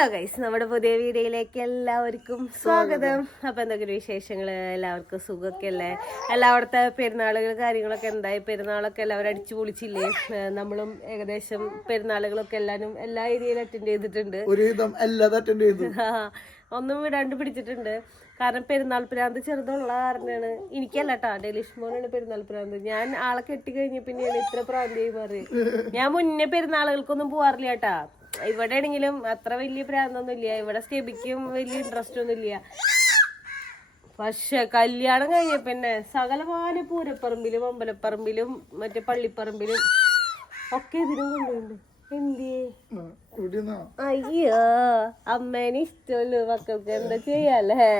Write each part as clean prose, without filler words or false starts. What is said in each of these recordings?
Hello guys, നമ്മുടെ പുതിയ വീഡിയോയിലേക്ക് എല്ലാവർക്കും സ്വാഗതം. അപ്പൊ എന്തൊക്കെയൊരു വിശേഷങ്ങള്, എല്ലാവർക്കും സുഖമൊക്കെ അല്ലേ? എല്ലായിടത്തെ പെരുന്നാളുകൾ കാര്യങ്ങളൊക്കെ എന്തായി? പെരുന്നാളൊക്കെ എല്ലാവരും അടിച്ചു പൊളിച്ചില്ലേ? നമ്മളും ഏകദേശം പെരുന്നാളുകളൊക്കെ എല്ലാ ഏരിയയിലും അറ്റൻഡ് ചെയ്തിട്ടുണ്ട്. ഒന്നും വിടാണ്ട് പിടിച്ചിട്ടുണ്ട്. കാരണം പെരുന്നാൾ പ്രാന്ത് ചെറുതുള്ള കാരണമാണ്. എനിക്കല്ല കേട്ടോ, ഡെലിഷ്മോനാണ് പെരുന്നാൾ പ്രാന്ത്. ഞാൻ ആളെ കെട്ടി കഴിഞ്ഞ പിന്നെയാണ് ഇത്ര പ്രാന്തിയായി മാറി. ഞാൻ മുന്നേ പെരുന്നാളുകൾക്കൊന്നും പോവാറില്ല കേട്ടാ. ഇവിടെ ആണെങ്കിലും അത്ര വലിയ പ്രാന്തൊന്നും ഇല്ല. ഇവിടെ സ്റ്റെബിക്കും വലിയ ഇൻട്രസ്റ്റ് ഒന്നും ഇല്ല. പക്ഷെ കല്യാണം കഴിഞ്ഞ പിന്നെ സകലമായ പൂരപ്പറമ്പിലും അമ്പലപ്പറമ്പിലും മറ്റേ പള്ളിപ്പറമ്പിലും ഒക്കെ ഇതിനും കൊണ്ടുപോയിട്ടുണ്ട്. അയ്യോ, അമ്മേനെ ഇഷ്ടമല്ലോ മക്കൾക്ക്, എന്താ ചെയ്യാല്ലേ?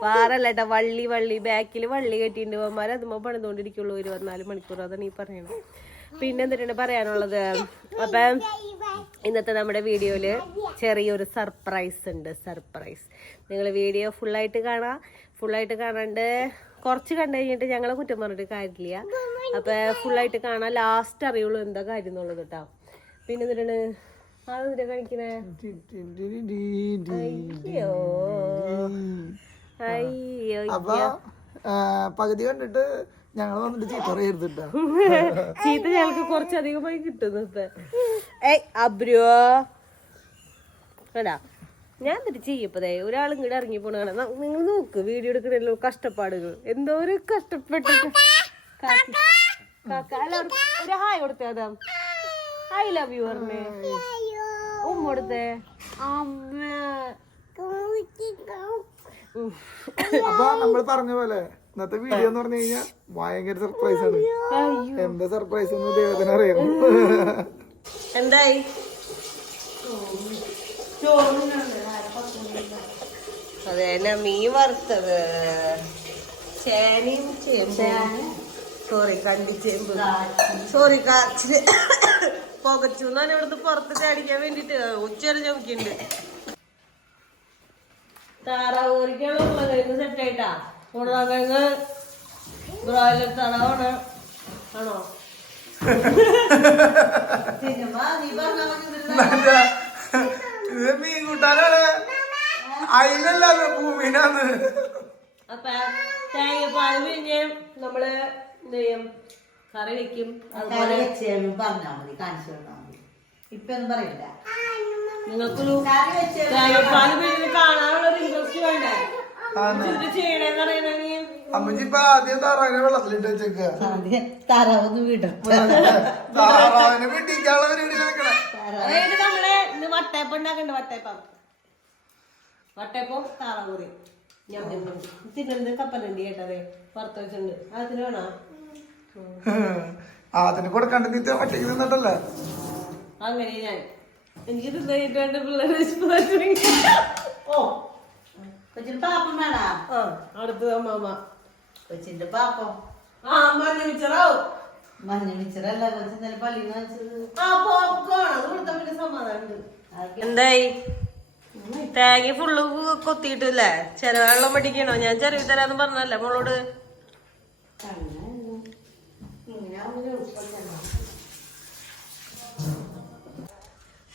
വാറല്ലേട്ടാ, വള്ളി ബാക്കില് വള്ളി കെട്ടിണ്ട് പോമാര് അതുമ്പോ പണിതുകൊണ്ടിരിക്കുള്ളൂ 24 മണിക്കൂർ. അതാണ് ഈ പറയുന്നത്. പിന്നെ എന്തിനാണ് പറയാനുള്ളത്? അപ്പൊ ഇന്നത്തെ നമ്മുടെ വീഡിയോയില് ചെറിയൊരു സർപ്രൈസ് ഉണ്ട്. സർപ്രൈസ് നിങ്ങൾ വീഡിയോ ഫുള്ളായിട്ട് കാണാണ്ട് കുറച്ച് കണ്ടു കഴിഞ്ഞിട്ട് ഞങ്ങളെ കുറ്റം പറഞ്ഞിട്ട് കാര്യമില്ല. അപ്പൊ ഫുള്ളായിട്ട് കാണാൻ, ലാസ്റ്റ് അറിയുള്ളൂ എന്താ കാര്യം എന്നുള്ളത് കേട്ടോ. പിന്നെ എന്തിനാണ് അതെന്തിനാ കഴിക്കണേ? അയ്യോ പകുതി കണ്ടിട്ട് ഞങ്ങൾ വന്നിട്ട് ചീത്ത പറയരുത്. ചീത്ത ഞങ്ങൾക്ക് കുറച്ചധികമായി കിട്ടുന്നു. അബ്രോ കേടാ, ഞാൻ എന്നിട്ട് ചെയ്യപ്പതേ ഒരാൾ ഇങ്ങോട്ട് ഇറങ്ങി പോണ കാണാം. നിങ്ങൾ നോക്ക്, വീഡിയോ എടുക്കണല്ലോ കഷ്ടപ്പാടുകൾ, എന്തോ ഒരു കഷ്ടപ്പെട്ടിട്ട്. എല്ലാവർക്കും ഒരു ഹായ് കൊടുത്തേ. അതാ ഐ ലവ് യു പറഞ്ഞേ. കൊടുത്തേ അമ്മ. അപ്പൊ നമ്മൾ പറഞ്ഞ പോലെ ഇന്നത്തെ വീഡിയോ എന്ന് പറഞ്ഞു കഴിഞ്ഞാൽ ഭയങ്കര സർപ്രൈസ് ആണ്. എന്താ സർപ്രൈസ് എന്ന് ദൈവത്തിന് അറിയാം. എന്തായി? അതെ, മീൻ വറുത്തത്, ചേനയും കണ്ടിച്ചേമ്പ്, കാച്ചില് പുകച്ചുന്നാണ് ഇവിടുന്ന് പുറത്ത് ചാടിക്കാൻ വേണ്ടിട്ട് ഉച്ചവരെ ചമക്കുന്നുണ്ട്. താറാവ് കറിക്കുള്ള സെറ്റായിട്ടാ. ഉരുളക്കിഴങ്ങ് ബ്രോയിലർ താറാവാണ്. ആണോ? ഇത് മീൻ കൂട്ടാനാണ്, അയിലല്ലാതെ ഭൂമിനാണ്. അപ്പൊ തേങ്ങാപ്പാൽ പിഴിഞ്ഞ് നമ്മള് എന്ത് ചെയ്യും? കറി വെക്കും. അതുപോലെ പറഞ്ഞാ മതി, കാണിച്ചു തന്നാ മതി. ഇപ്പൊ ഒന്നും പറയില്ല. നിങ്ങൾക്കൊരു തേങ്ങാപ്പാൽ പിഴിഞ്ഞ് കാണാനുള്ള ഒരു ഇൻട്രസ്റ്റ് വേണ്ടേ? ചെയ്യണേന്ന് അറിയണെങ്കിൽ അമ്മച്ചിപ്പ ആദ്യം താറാവിനെ വെള്ളത്തിലിട്ട് വെച്ചേക്ക. താറാവൊന്നും വീടും താറാവിനെ വെട്ടിക്കാനുള്ള പരിപാടി നടക്കണേ. അതായത് നമ്മള് ഇന്ന് വട്ടയപ്പം ഉണ്ടാക്കണ്ട. വട്ടയപ്പം താറാവുറി ഞാൻ തിന്നത് കപ്പലണ്ടി കേട്ടതേ പുറത്ത് വെച്ചിട്ടുണ്ട്. അതിന് വേണോ? അതിന് കൊടുക്കാണ്ട് നീ ഒറ്റയ്ക്ക് നിന്നിട്ടല്ലേ? അങ്ങനെ ഞാൻ എനിക്ക് തിന്നിട്ട് പിള്ളേർ കൊച്ചിന്റെ പാപ്പം വേണ. അടുത്തത് അമ്മാമ കൊച്ചിന്റെ പാപ്പം. മഞ്ഞ മിച്ചറാവും. മഞ്ഞ മിച്ചറല്ല, കൊച്ചിന്റെ പള്ളിന്ന് വെച്ചത്. പിന്നെ സമാധാനം. എന്തായി? തേങ്ങ ഫുള്ള് കൊത്തിയിട്ടില്ലേ? ചെലവെള്ളം പഠിക്കണോ? ഞാൻ ചെറിയ തരാന്ന് പറഞ്ഞല്ലേ മോളോട്.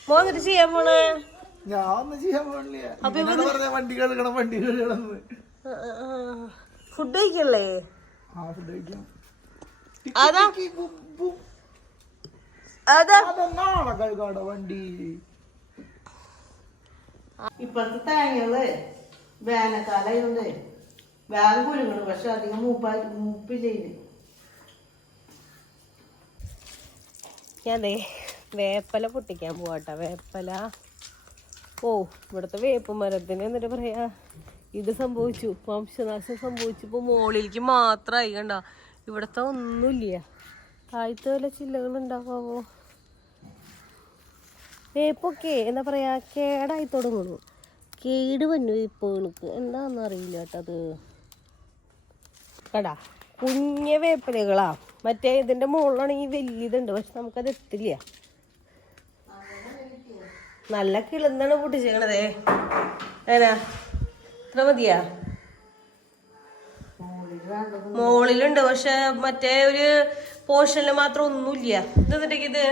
മോന്നിട്ട് ചെയ്യാൻ പോണേ? ഞാൻ ഒന്നും ചെയ്യാൻ പോണില്ല. വണ്ടി കഴുകണം. ഫുഡ് കഴിക്കല്ലേ? ഫുഡ് കഴിക്കാം. അതെന്നാണോ കഴുകാടോ വണ്ടി? ഇപ്പഴത്തെ തേങ്ങകള് വേനൽക്കാലായതുകൊണ്ട് വേഗം കുലുങ്ങണം. പക്ഷെ അധികം മൂപ്പില്ലേ. ഞാനേ വേപ്പല പൊട്ടിക്കാൻ പോവാട്ടോ. വേപ്പല ഇവിടുത്തെ വേപ്പ് മരത്തിന് എന്നിട്ട് പറയാ ഇത് സംഭവിച്ചു, വംശനാശം സംഭവിച്ചു. ഇപ്പൊ മോളിലേക്ക് മാത്രമായി. കണ്ട, ഇവിടത്തെ ഒന്നുമില്ല. താഴത്തെ വല്ല ചില്ലകൾ ഉണ്ടാക്കാവോ? വേപ്പൊക്കെ എന്താ പറയാ, കേടായി തുടങ്ങുന്നു. കേട് വന്നു ഇപ്പൊ എനിക്ക് എന്താന്ന് അറിയില്ല കേട്ടത്. കടാ കുഞ്ഞ വേപ്പലകളാ. മറ്റേ ഇതിന്റെ മുകളിലാണെങ്കിൽ വലിയതുണ്ട്, പക്ഷെ നമുക്കത് എത്തില്ല. നല്ല കിളുന്നാണ് പൊട്ടിച്ചേക്കണതേ. ഏനാ ഇത്ര മതിയാ? മോളിലുണ്ട്, പക്ഷെ മറ്റേ ഒരു പോർഷനിൽ മാത്രം ഒന്നുമില്ല. ഇത് എന്നിട്ടേക്ക് ഇത്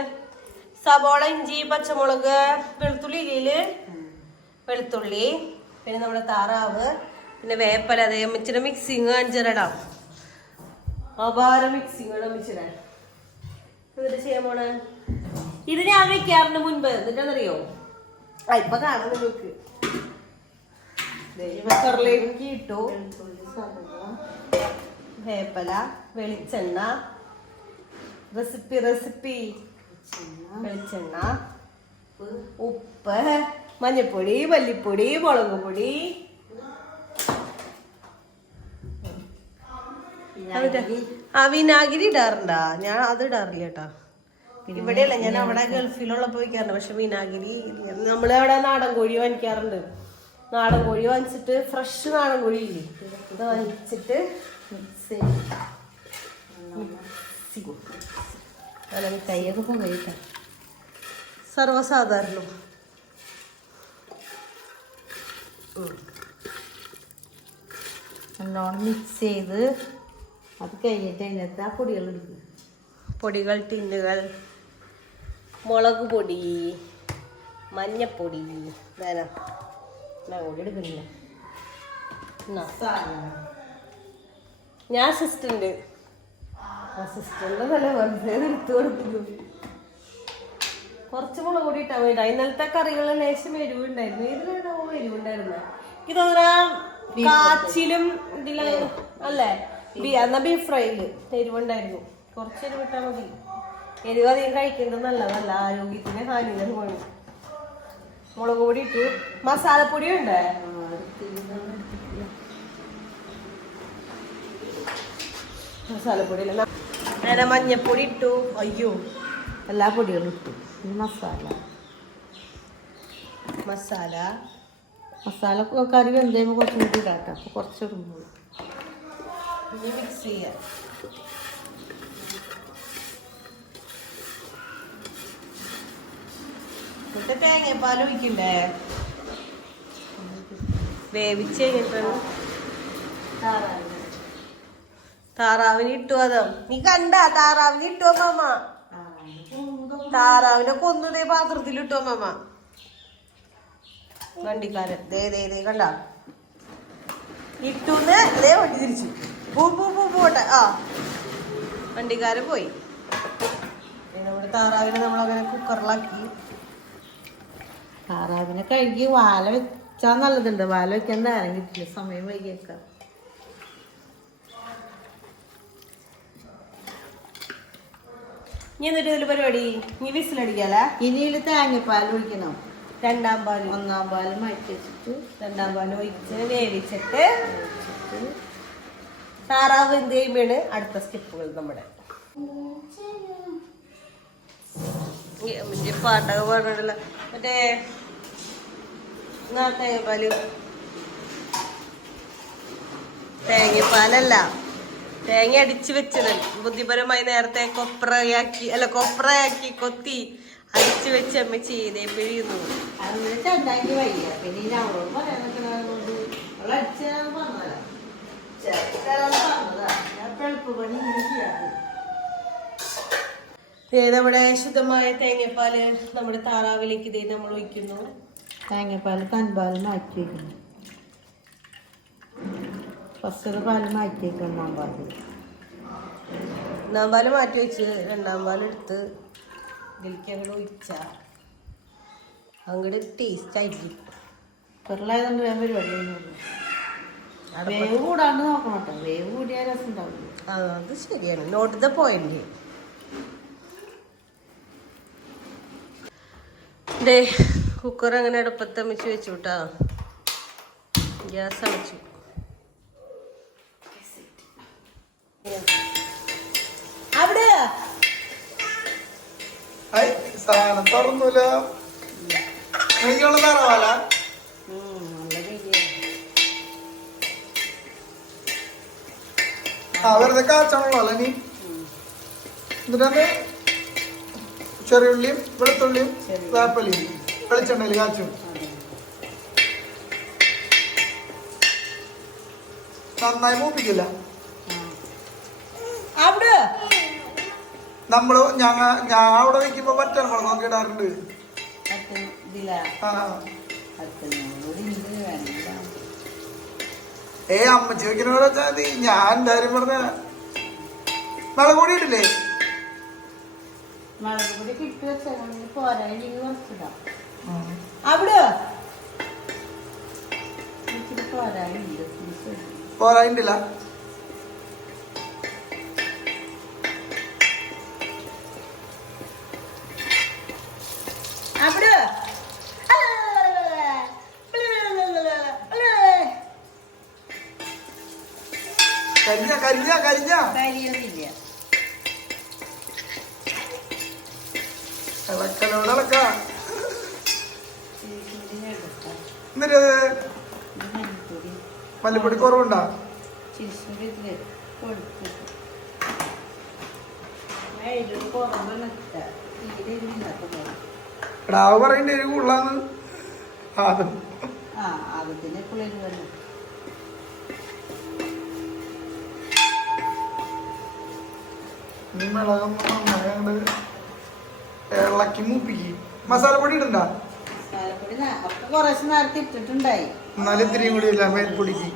സബോള, ഇഞ്ചി, പച്ചമുളക്, വെളുത്തുള്ളി, ഇലയില് വെളുത്തുള്ളി, പിന്നെ നമ്മുടെ താറാവ്, പിന്നെ വേപ്പല, അതേ അമ്മച്ചിയുടെ മിക്സിങ് കാണിച്ചിടാം. അപാര മിക്സിങ് ആണ് അമ്മച്ചിടെ. എന്നിട്ട് ചെയ്യാൻ പോണ ഇത് ഞാൻ വെക്കാറിന് മുൻപ് എന്നിട്ടെന്നറിയോ ഇപ്പൊ കാണുന്നു നോക്ക്. കുക്കറിലേക്ക് ഇട്ടു വേപ്പല, വെളിച്ചെണ്ണ, റെസിപ്പി വെളിച്ചെണ്ണ, ഉപ്പ്, മഞ്ഞപ്പൊടി, മല്ലിപ്പൊടി, മുളക് പൊടി, വിനാഗിരി ഇടാറുണ്ടാ? ഞാൻ അത് ഇടാറില്ല കേട്ടാ. ഇവിടെയല്ല, ഞാൻ അവിടെ ഗൾഫിലുള്ളപ്പോ വയ്ക്കാറുണ്ട്. പക്ഷെ വിനാഗിരി നമ്മളവിടെ നാടൻ കോഴി വാങ്ങിക്കാറുണ്ട്. നാടൻ കോഴി വാങ്ങിച്ചിട്ട് ഫ്രഷ് നാടൻ കോഴി ഇല്ലേ, ഇത് വാങ്ങിച്ചിട്ട് കൈയൊക്കെ പോയിട്ടാ സർവ്വസാധാരണ നല്ലോണം മിക്സ് ചെയ്ത് അത് കഴിഞ്ഞിട്ട് അതിനകത്ത് ആ പൊടികൾ എടുക്കും. പൊടികൾ, ടിന്നുകൾ, മുളക് പൊടി, മഞ്ഞപ്പൊടി, കൂടി എടുക്കുന്നില്ല. ഞാൻ അസിസ്റ്റന്റ് തന്നെ വെറുതെ എടുത്തു കൊടുക്കുന്നു. കുറച്ച് മുളക് പൊടി ഇട്ടാൽ വേണ്ട. ഇന്നലത്തെ കറികളിൽ ലേശം എരിവുണ്ടായിരുന്നു. ഇതിലാണോ എരിവുണ്ടായിരുന്ന? എനിക്ക് തോന്നുന്ന കാച്ചിലും ഇതില അല്ലേ, എന്നാ ബീഫ് ഫ്രൈയില് എരിവുണ്ടായിരുന്നു. കുറച്ച് എരിവ് ഇട്ടാൽ മതി. എരിവ് അധികം കഴിക്കുന്നത് നല്ലതല്ല, ആരോഗ്യത്തിന് ഹാനികരമാണ്. മുളക് പൊടി ഇട്ടു. മസാലപ്പൊടി ഉണ്ട്, മസാലപ്പൊടി അല്ല, നേരെ മഞ്ഞപ്പൊടി ഇട്ടു. അയ്യോ, എല്ലാ പൊടികളും ഇട്ടു. മസാല കറി വെന്തേമ്പോൾ കുറച്ചും കൂടി ഇടാട്ടോ. അപ്പോൾ കുറച്ച് ഇടുമ്പോൾ മിക്സ് ചെയ്യാം. എന്നിട്ട് തേങ്ങാപ്പാൽ ഒഴിക്കണ്ടേ? വേവിച്ച് കഴിഞ്ഞിട്ടാണ് താറാവിന് ഇട്ടു. അതോ നീ കണ്ട താറാവിന് ഇട്ടോ മാമ? താറാവിനെ കൊന്നതേ പാത്രത്തിൽ ഇട്ടോ മാമ. വണ്ടിക്കാരൻ ദേ കണ്ട ഇട്ടുന്ന് അതേ വണ്ടി തിരിച്ചു പോട്ടെ. ആ വണ്ടിക്കാരൻ പോയി. നമ്മുടെ താറാവിനെ നമ്മളങ്ങനെ കുക്കറിലാക്കി. താറാവിനെ കഴുകി വാല വെച്ചാൽ നല്ലതുണ്ട്. വാല വെക്കാൻ നേരം കിട്ടില്ല, സമയം വൈകിയേക്കാം. ഇനി എന്നിട്ട് ഇതിൽ പരിപാടി നീ വിസിലടിക്കാലേ. ഇനി ഇതിൽ തേങ്ങാപ്പാൽ ഒഴിക്കണം. രണ്ടാം പാല്, ഒന്നാം പാല് മാറ്റി വെച്ചിട്ട് രണ്ടാം പാല് ഒഴിച്ച് വേവിച്ചിട്ട് താറാവ് എന്ത് ചെയ്യുമ്പോഴാണ് അടുത്ത സ്റ്റെപ്പുകൾ നമ്മുടെ. പാട്ടൊക്കെ പാടില്ല മറ്റേ തേങ്ങാപ്പാലല്ല, തേങ്ങ അടിച്ചു വെച്ചത് ബുദ്ധിപരമായി നേരത്തെ കൊപ്രയാക്കി കൊത്തി അടിച്ചു വെച്ച് അമ്മ ചെയ്തേ പിഴിയുന്നു. ഉണ്ടാക്കി വയ്യ. പിന്നെ അവളോട് പറയാൻ നമ്മുടെ ശുദ്ധമായ തേങ്ങാപ്പാല് നമ്മുടെ താറാവിലേക്ക് ഇതേ നമ്മൾ ഒഴിക്കുന്നു. തേങ്ങാപ്പാൽ കൻപാൽ മാറ്റി വയ്ക്കുന്നു. ഫസ്റ്റ് പാല് മാറ്റി വയ്ക്കും. ഒന്നാം പാല് മാറ്റി വെച്ച് രണ്ടാം പാലെടുത്ത് ഇതിലേക്ക് അങ്ങോട്ട് ഒഴിച്ച അങ്ങോട്ട് ടേസ്റ്റ് ആയിരിക്കും. കുരലായതുകൊണ്ട് വേറെ പരിപാടി വേവ് കൂടാണ്ട് നോക്കണം കേട്ടോ. വേവ് കൂടിയാൽ രസം ഉണ്ടാവില്ല. അത് ശരിയാണ്. Not the point. കുക്കർ അങ്ങനെ അടുപ്പത്ത് അമിച്ച് വെച്ചു കേട്ടാ. ഗ്യാസ് അമിച്ചു. അവിടെ സാധനം തുറന്നൂല. എനിക്കുള്ള താറാവാല വെറുതെ കാച്ചാണല്ലോ നീ. എന്നിട്ട് ചെറിയുള്ളിയും വെളുത്തുള്ളിയും വേപ്പലിയും വെളിച്ചെണ്ണയിൽ കാച്ചും. നന്നായി മൂപ്പിക്കില്ല. അവിടെ നമ്മള് ഞാൻ അവിടെ വെക്കുമ്പോ പച്ചമുളക് നോക്കി ഇടാറുണ്ട്. അമ്മച്ചി വെക്കുന്ന പോലെ വെച്ചാൽ മതി. ഞാൻ എന്തായാലും പറഞ്ഞ മുളക് പൊടി ഇട്ടില്ലേ? മുളക് പൊടി കിട്ടി വെച്ചാൽ പോരാണെങ്കിൽ കുറച്ചിടാം. അവിടെ പോരായിട്ടില്ല. അവിടെ കരിഞ്ഞ കരിഞ്ഞ കരിഞ്ഞ കരിയൊന്നുമില്ല. ഇളക്കലോട് ഇളക്ക. എന്നിട്ട് മല്ലിപ്പൊടി കുറവുണ്ടോ? കിടാവ് പറയണ്ട എരിവ് കൂടുതലാന്ന്. ആദ്യം നീ മിളകം ഇളക്കി മൂപ്പിക്ക്. മസാലപ്പൊടി ഇടണ്ട. കുറച്ച് നേരത്തെ ഇട്ടിട്ടുണ്ടായി. എന്നാലും ഇത്തിരിയും കൂടി ഇല്ല മേൽപ്പൊടിക്ക്.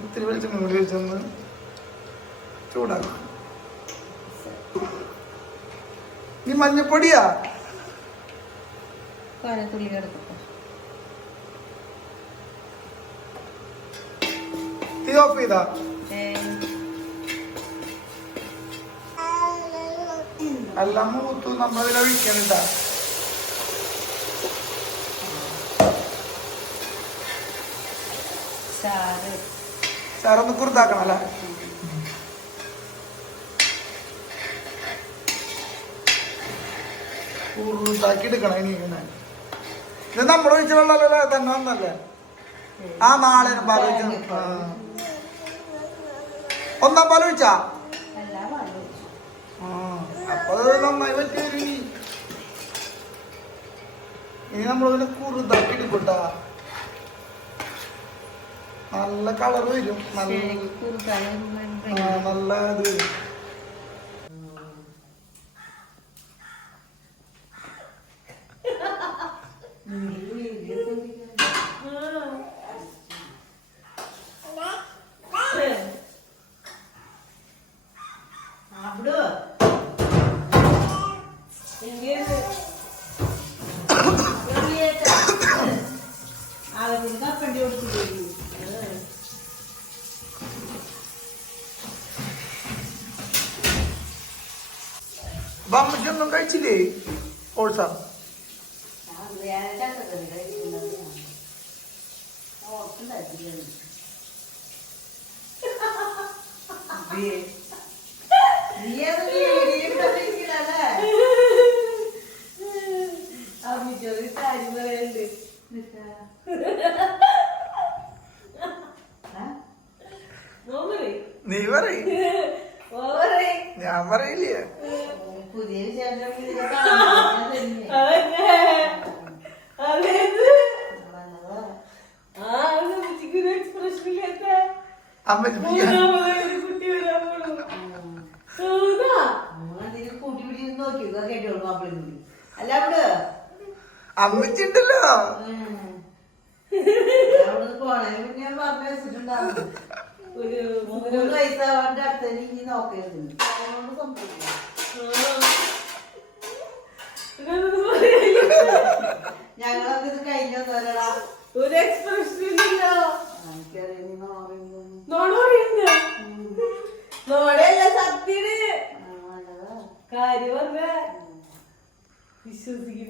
ഇത്തിരി വെളിച്ചെണ്ണ കൂടി വെച്ചൊന്ന് ചൂടാക്കും. നീ മഞ്ഞപ്പൊടിയാ? തീ ഓഫ് ചെയ്താ? എല്ലാം മൂത്തു നമ്മളിതിനെ ഒഴിക്കണ്ട. ചാറൊന്ന് കുറുതാക്കണം അല്ലേ? കുറുതാക്കി എടുക്കണം. ഇനി ഇത് നമ്മൾ ഒഴിച്ച വെള്ളമല്ലേ തന്നെ വന്നല്ലേ? ആ നാളെ പാൽ ഒഴിച്ച ഒന്നാം പാൽ ഒഴിച്ചാ? അപ്പൊ അത് നന്നായി പറ്റി. ഇനി നമ്മളിതിനെ കുറുതാക്കി എടുക്കട്ടാ. നല്ല കളർ വരും. നല്ല ഇത് വരും. അമ്മച്ചൊന്നും കഴിച്ചില്ലേ? ഓൾസ നീ പറയ്. ഞാൻ പറയില്ലേ? പുതിയ അമ്മച്ചി അമ്മച്ചിണ്ടല്ലോ. പോണേ ഞാൻ പറഞ്ഞു വെച്ചിട്ടുണ്ടാവും. 3 വയസ്സാവാണ്ട് അടുത്ത ഇനി നോക്കരുത്. ഞങ്ങളൊക്കെ ഇത് കഴിഞ്ഞോ തരടാ. ഒരു എക്സ്പ്രഷൻ ഇല്ലല്ലോ. നോടല്ല സത്യാണ് കാര്യം പറഞ്ഞ വിശ്വസിക്കില്ല.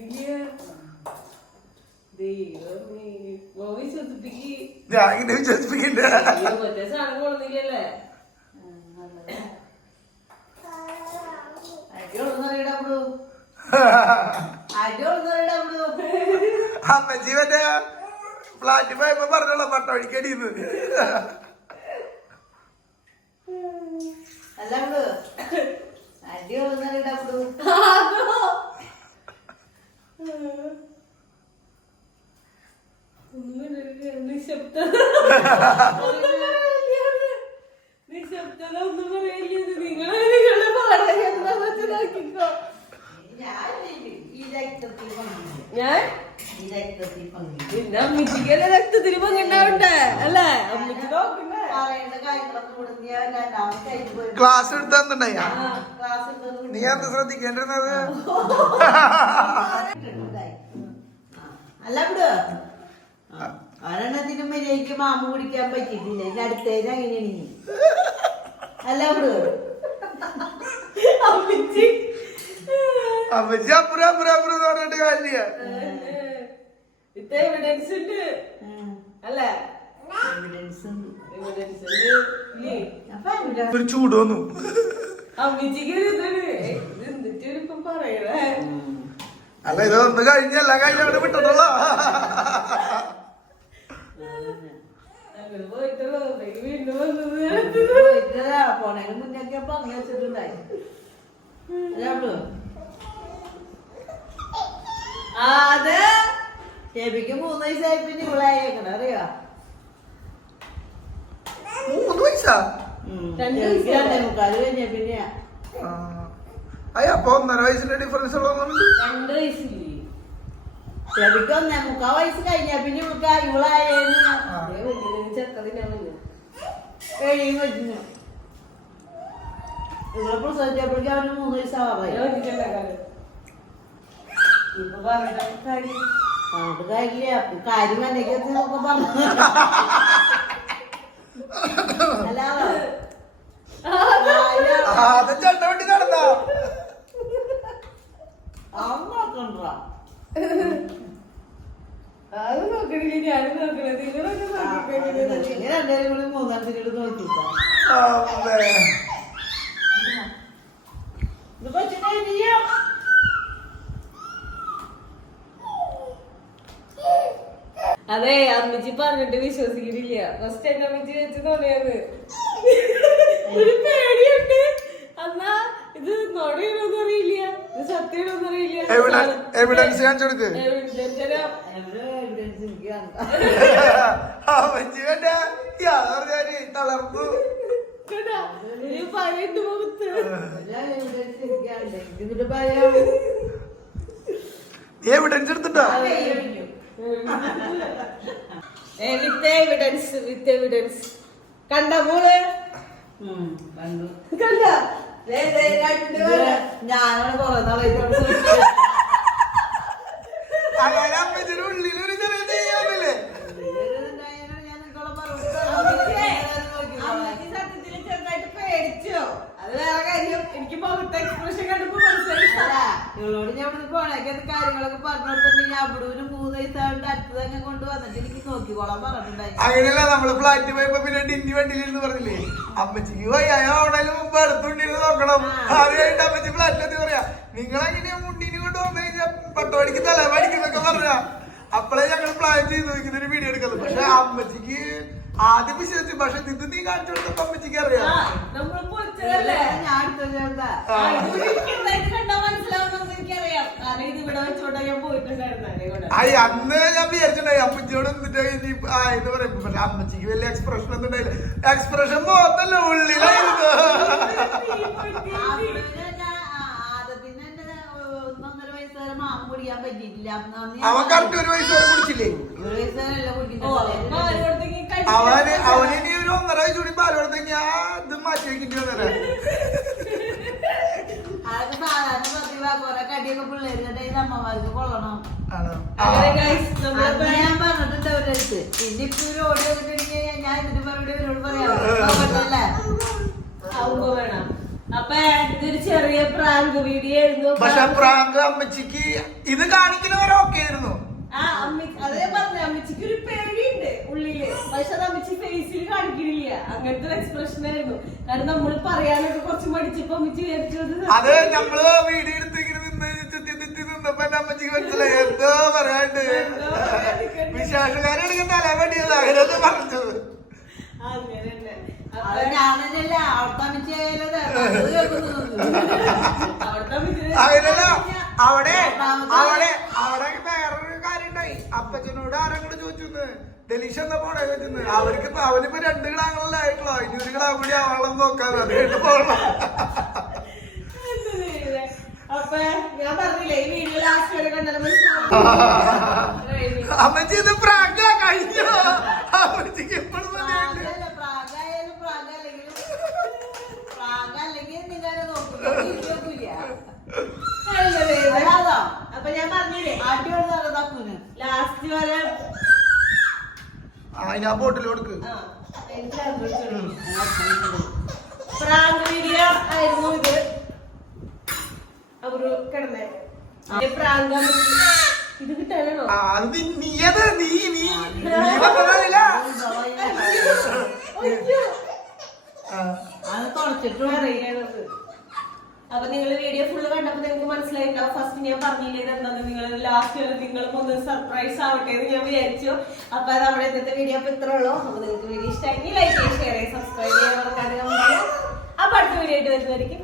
വിശ്വസിപ്പിക്ക്. ഞാൻ ഇങ്ങനെ വിശ്വസിപ്പിക്കണ്ട. മറ്റേ സാധനം കൊള്ളുന്നില്ലല്ലേ? അമ്മച്ചി മറ്റേ ഫ്ലാറ്റ് പോയപ്പോ പറഞ്ഞോളൂ പട്ട ഒഴിക്കടിന്ന്. അല്ല അടിപൊളി നിശബ്ദ ഞാൻ പിന്നെ അമ്മച്ചിക്ക് രക്തത്തിന് പങ്കുണ്ടാവണ്ടേ അല്ലേ? അമ്മച്ചി നോക്കണ്ടേ? ക്ലാസ് എടുത്തുണ്ടായി നീ എന്ത് ശ്രദ്ധിക്കേണ്ടിരുന്നത്? അല്ല വിടുക ഒരെണ്ണത്തിന് മര്യാദയ്ക്ക് മാമ കുടിക്കാൻ പറ്റിയിട്ടില്ല. ഇനി അടുത്തേന് അങ്ങനെയാണ്. അല്ല വിടുക അമ്മച്ചി അമ്മച്ചി അപ്പുറം അപ്പുറം അപ്പുറം എന്ന് പറഞ്ഞിട്ട് കാര്യമില്ല. ഇത് എവിഡൻസ് ഉണ്ട് അല്ലേ? ഒരു ചൂട് വന്നു. അമ്മച്ചിക്ക് എന്നിട്ടിപ്പോ പറയണേ. അല്ല ഇതൊന്ന് കഴിഞ്ഞല്ല കഴിഞ്ഞ അവിടെ വിട്ടിട്ടുള്ള അങ്ങനെ പോയിട്ടുള്ളൂ. വീണ്ടും വന്നത് പോണേന് മുന്നൊക്കെ പറഞ്ഞു വെച്ചിട്ടുണ്ടായി. അത് ഷെബിക്ക് 3 വയസ്സായി പിന്നെ ഇവളായേക്കണ അറിയോ? 3 വയസ്സാ? 2 കഴിഞ്ഞ പിന്നെ അയ്യ അപ്പൊ 1.5 വയസ്സിന്റെ ഡിഫറൻസ് ഉള്ളതുകൊണ്ട് 2 വയസ്സില്ലേ? ഷെബിക്ക് 1.25 വയസ്സ് കഴിഞ്ഞ പിന്നെ ഇവളായേന്ന് ചെക്കതിനാണ് കഴിയും വെച്ചു. ഇവിടെ പ്രസവിച്ചപ്പോഴേക്കും അവന് 3 വയസ്സാവാറായി. ഇപ്പൊ പറഞ്ഞ കാര്യം അതുകൊണ്ട് കാര്യമില്ല. കാര്യം എന്നൊക്കെ നോക്കാൻ പറഞ്ഞു. അല്ലാതെ ചട്ട വണ്ടി നടന്നോ? അവൻ നോക്കണ്ട. അത് നോക്കണില്ല, ഞാനും നോക്കണത്. നിങ്ങളൊക്കെ നോക്കിക്കഴിഞ്ഞാൽ രണ്ടുപേരും കൂടി 3 നോക്കിട്ടാ ഇത് കൊച്ചിനെ അതെ അമ്മച്ചി പറഞ്ഞിട്ട് വിശ്വസിക്കുന്നില്ല. ഫസ്റ്റ് എന്റെ അമ്മച്ചി വെച്ച് തോന്നിയത് ഒരു പേടിയുണ്ട്. എന്നാ ഇത് നോടയാണോന്ന് അറിയില്ല, ഇത് സത്യമാണോന്ന് അറിയില്ല. എവിഡൻസ് കാണിച്ചു കൊടുക്ക്. തളർന്നു പഴയ മുഖത്ത് എവിഡൻസ് എടുത്തിട്ടോ? വിത്ത് എവിഡൻസ് കണ്ട മോള് കണ്ട ഞാനാണ് കൊറേ നാളായിട്ട് അമ്മച്ചിന്റെ ഉള്ളിലൊരു ചെറിയ ചെയ്യാറില്ലേ? സത്യത്തില് ചെറുതായിട്ട് പേടിച്ചോ? അത് വേറെ കാര്യം. എനിക്ക് മുഖത്തെ എക്സ്പ്രഷൻ കണ്ടപ്പോ മനസ്സിലായി. ഇവളോട് ഞാൻ ഇവിടെ പോണേക്ക് കാര്യങ്ങളൊക്കെ പറഞ്ഞു കൊടുത്തിട്ടുണ്ടെങ്കിൽ അവിടൂര് 3 വയസ്സായിട്ട് അടുത്തതന്നെ കൊണ്ടുവന്നിട്ട് എനിക്ക് നോക്കിക്കോളാൻ പറഞ്ഞിട്ടുണ്ടായി. അങ്ങനെയല്ല നമ്മള് ഫ്ലാറ്റ് പോയപ്പോ പിന്നെ ഡിന്നി വണ്ടിയിലിരുന്ന് പറഞ്ഞില്ലേ അമ്മച്ചിക്ക് വയ്യായ ഓണയില് മുമ്പ് അടുത്തുണ്ടിരുന്ന് നോക്കണം. അത് കഴിഞ്ഞിട്ട് അമ്മച്ചി ഫ്ലാറ്റിലെത്തി പറയാ നിങ്ങളെങ്ങനെയാ മുണ്ടീനെ കൊണ്ട് വന്നു കഴിഞ്ഞാൽ പട്ടോടിക്ക് തലവടിക്കുന്നൊക്കെ പറഞ്ഞ അപ്പളേ ഞങ്ങൾ പ്ലാൻ ചെയ്തു ഇങ്ങനൊരു വീഡിയോ എടുക്കുന്നത്. പക്ഷെ അമ്മച്ചിക്ക് ആദ്യം വിശ്വസിച്ചു. പക്ഷെ ഇത് നീ കാണിച്ചു കൊടുത്തപ്പോ അമ്മച്ചിക്ക് അറിയാം. നമ്മള് പൊളിച്ചതല്ലേ? ഞാൻ അടുത്തതെന്താ കണ്ടാ മനസ്സിലാവുന്നത് എനിക്കറിയാം. കാരണം ഇത് ഇവിടെ വെച്ചോണ്ടാ ഞാൻ പോയിട്ടുണ്ടായിരുന്നു. അയ്യ അന്ന് ഞാൻ വിചാരിച്ചിട്ടുണ്ടായി അമ്മച്ചിയോട് എന്നിട്ട് എന്ന് പറയുമ്പോ പക്ഷെ അമ്മച്ചിക്ക് വലിയ എക്സ്പ്രഷൻ ഒന്നും ഉണ്ടായില്ല. എക്സ്പ്രഷൻ പോകത്തല്ല ഉള്ളിലായിരുന്നു. മാമ കുടിക്കാൻ പറ്റിയിട്ടില്ല. അവൻ കറക്റ്റ് 1 വയസ്സ് വരെ കുടിച്ചില്ലേ? 1 വയസ്സ് വരെയല്ല കുടിക്കുന്നത്. അവന് ഇനി ഒരു 1.5 വയസ്സ് കൂടി പാല് കൊടുത്തെങ്കിൽ ആ ഇത് മാറ്റി വെക്കേണ്ടി വന്നേരാ. അതൊക്കെ സാധാരണ പതിവാ. കൊറേ കടിയൊക്കെ പിള്ളേരുടെ അമ്മമാർക്ക് കൊള്ളണം. ഞാൻ പറഞ്ഞിട്ടുണ്ട് അവരുടെ അടുത്ത്. പിന്നെ ഇപ്പൊ ഒരു ഓടി വന്നിട്ടുണ്ടെങ്കിൽ ഞാൻ ഇതിന് മറുപടി അവരോട് പറയാമല്ലേ? വേണം. അപ്പൊ ഇതൊരു ചെറിയ പ്രാങ്ക് വീഡിയോ ആയിരുന്നു. പക്ഷെ പ്രാങ്ക് അമ്മച്ചിക്ക് ഇത് കാണിക്കുന്നവരൊക്കെ ആയിരുന്നു. അതേ പറഞ്ഞ അമ്മച്ചിക്ക് ഒരു പേടിയുണ്ട് ഉള്ളില്. പക്ഷെ അത് അമ്മച്ചി ഫേസിൽ കാണിക്കണില്ല. അങ്ങനത്തെ ഒരു എക്സ്പ്രഷൻ ആയിരുന്നു. കാരണം നമ്മള് പറയാനൊക്കെ കുറച്ച് മടിച്ചപ്പോ അമ്മച്ചി വിചാരിച്ചത് അത് നമ്മള് വീഡിയോ എടുത്ത് ഇങ്ങനെ നിന്നപ്പോ എന്റെ അമ്മച്ചിക്ക് മനസ്സിലായി എന്തോ പറയാണ്ട് വിശേഷക്കാരെടുക്കുന്ന തലവടിയത് അങ്ങനെയൊക്കെ പറഞ്ഞത്. അങ്ങനെ അത് ഞാനല്ല അവിടുത്തെ അമ്മച്ചിയായാലും അങ്ങനെയല്ല അവിടെ വേറൊരു കാര്യം ഉണ്ടായി. അപ്പച്ചനോട് ആരങ്ങോട് ചോദിച്ചു ഡെലീഷ എന്നാ പോണേ ചോദിച്ചു. അവനിപ്പോ 2 കിടാങ്ങളല്ലേ ആയിട്ടുള്ളൂ. ഇനി 1 കിടാ കൂടി ആവാളം നോക്കാതെ അതേട്ട് പോകണം. അപ്പൊ ഞാൻ പറഞ്ഞില്ലേ ഈ വീഡിയോ ലാസ്റ്റ് വരെ കണ്ടാലും അമ്മച്ചി ഇത് പ്രാങ്ക കഴിഞ്ഞോ? അമ്മച്ചിക്ക് എപ്പോഴും അപ്പൊ ഞാൻ പറഞ്ഞില്ലേ ലാസ്റ്റ് വരെ ഞാൻ ബോട്ടിൽ കൊടുക്ക്. പ്രാങ്ക് വീഡിയോ ആയിരുന്നു ഇത്. അവര് കിടന്നേ പ്രാങ്ക് ഇത് കിട്ടാനാണോ? നീയത് നീ വന്നതല്ല. അത് തുറച്ചിട്ടും അറിയണത്. അപ്പൊ നിങ്ങൾ വീഡിയോ ഫുള്ള് കണ്ടപ്പോ നിങ്ങൾക്ക് മനസ്സിലായിട്ടുണ്ടാവും. ഫസ്റ്റ് ഞാൻ പറഞ്ഞില്ലേ എന്താന്ന്, നിങ്ങൾ ലാസ്റ്റ് നിങ്ങളും ഒന്ന് സർപ്രൈസ് ആവട്ടെ എന്ന് ഞാൻ വിചാരിച്ചു. അപ്പൊ നമ്മുടെ ഇന്നത്തെ വീഡിയോ അപ്പൊ ഇത്ര ഉള്ളൂ. അപ്പൊ നിങ്ങൾക്ക് വീഡിയോ ഇഷ്ടമായി ലൈക്ക് ചെയ്യുക, ഷെയർ ചെയ്യുക, സബ്സ്ക്രൈബ് ചെയ്യാൻ മറക്കാതെ. അപ്പൊ അടുത്ത വീഡിയോ ആയിട്ട് വരുന്നതായിരിക്കും.